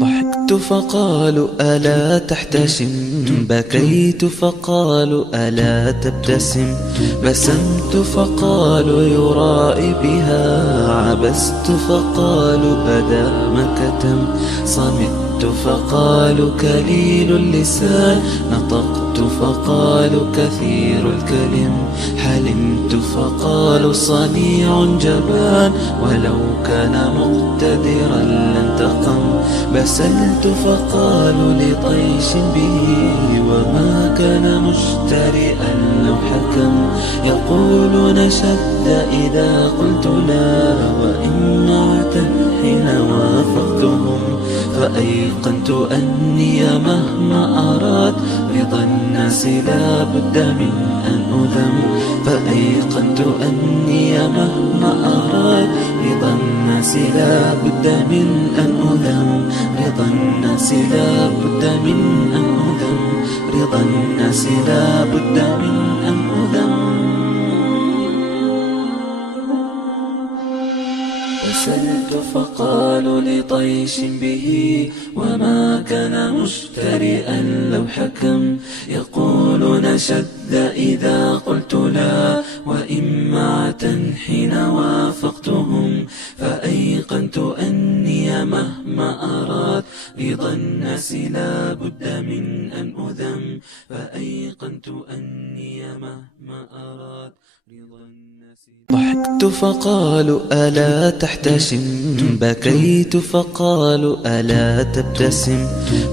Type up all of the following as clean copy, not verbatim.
ضحكت فقالوا ألا تحتشم، بكيت فقالوا ألا تبتسم، بسمت فقالوا يرائي بها، عبست فقالوا بدا ما كتم، صمت فقالوا كليل اللسان، نطقت فقالوا كثير الكلم، حلمت فقالوا صنيع جبان، ولو كان مقتدرا لانتقم، بسلت فقالوا لطيش به، وما كان مشترئا لو حكم، يقولون شد إذا قلت لا، وإمعة حين وافقتهم، فأيقنت أني مهما أراد رضا الناس لا بد من أن أذم، فأيقنت أني مهما أراد رضا الناس لا بد من أن أذم، رضا الناس لا بد من أن أذم، رضا الناس لا بد من أن أذم. بسلت فقالوا لطيش به، وما كان مشترئا لو حكم، يقولون شد إذا قلت لا، وإمعة حين وافقتهم، فأيقنت أني مهما أراد رضا الناس لا بد من أن أذم، فأيقنت أني مهما أراد رضا الناس. ضحكت فقالوا ألا تحتشم، بكيت فقالوا ألا تبتسم،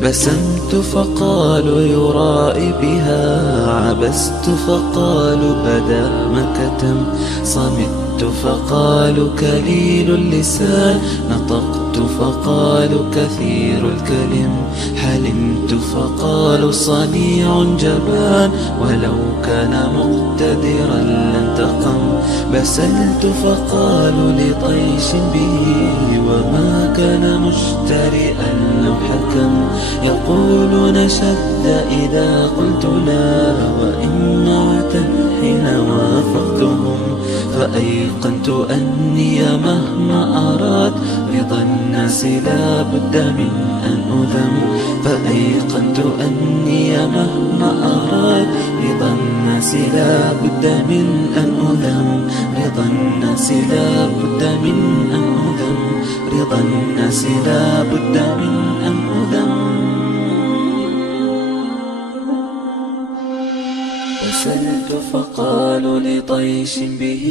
بسمت فقالوا يرائي بها، عبست فقالوا بدا ما كتم، صمت فقالوا كليل اللسان، نطقت فقالوا كثير الكلم، حلمت فقالوا صنيع جبان، ولو كان مقتدرا لانتقم، بسلت فقالوا لطيش به، وما كان مشترئا لو حكم، يقولون شد إذا قلت لا، وإمعة حين وافقتهم، فأيقنت أني مهما أراد رضا الناس لا بد من أن أذم، فأيقنت أني مهما أراد رضا الناس لا بد من أن أذم، رضا الناس لا بد من أن أذم، رضا الناس لا بد من أن أذم. بسلت فقالوا لطيش به،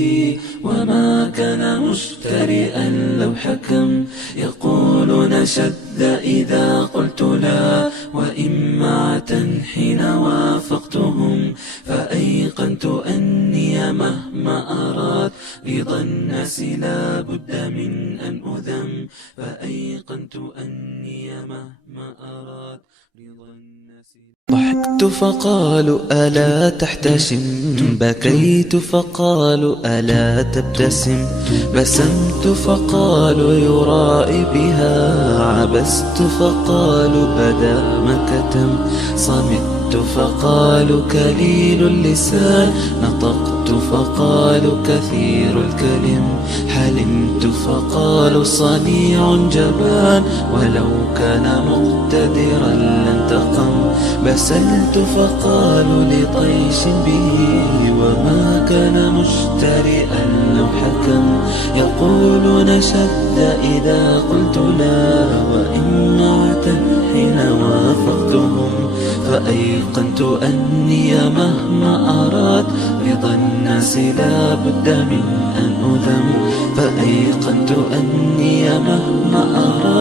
وما كان مشترئا لو حكم، يقولون شد إذا قلت لا، وإمعة حين وافقتهم، فأيقنت أني مهما أراد رضا الناس لا بد من أن أذم، فأيقنت أني مهما أراد رضا الناس. ضحكت فقالوا ألا تحتشم، بكيت فقالوا ألا تبتسم، بسمت فقالوا يرائي بها، عبست فقالوا بدا ما كتم، صمت فقالوا كليل اللسان، نطقت فقالوا كثير الكلم، حلمت فقالوا صنيع جبان، ولو كان مقتدرا لانتقم، بسلت فقالوا لطيش به، وما كان مشترئا لو حكم، يقولون شد إذا قلت لا، وإمعة حين وافقتهم، فأيقنت أني مهما أراد رضا الناس لا بد من أن أذم، فأيقنت أني مهما أراد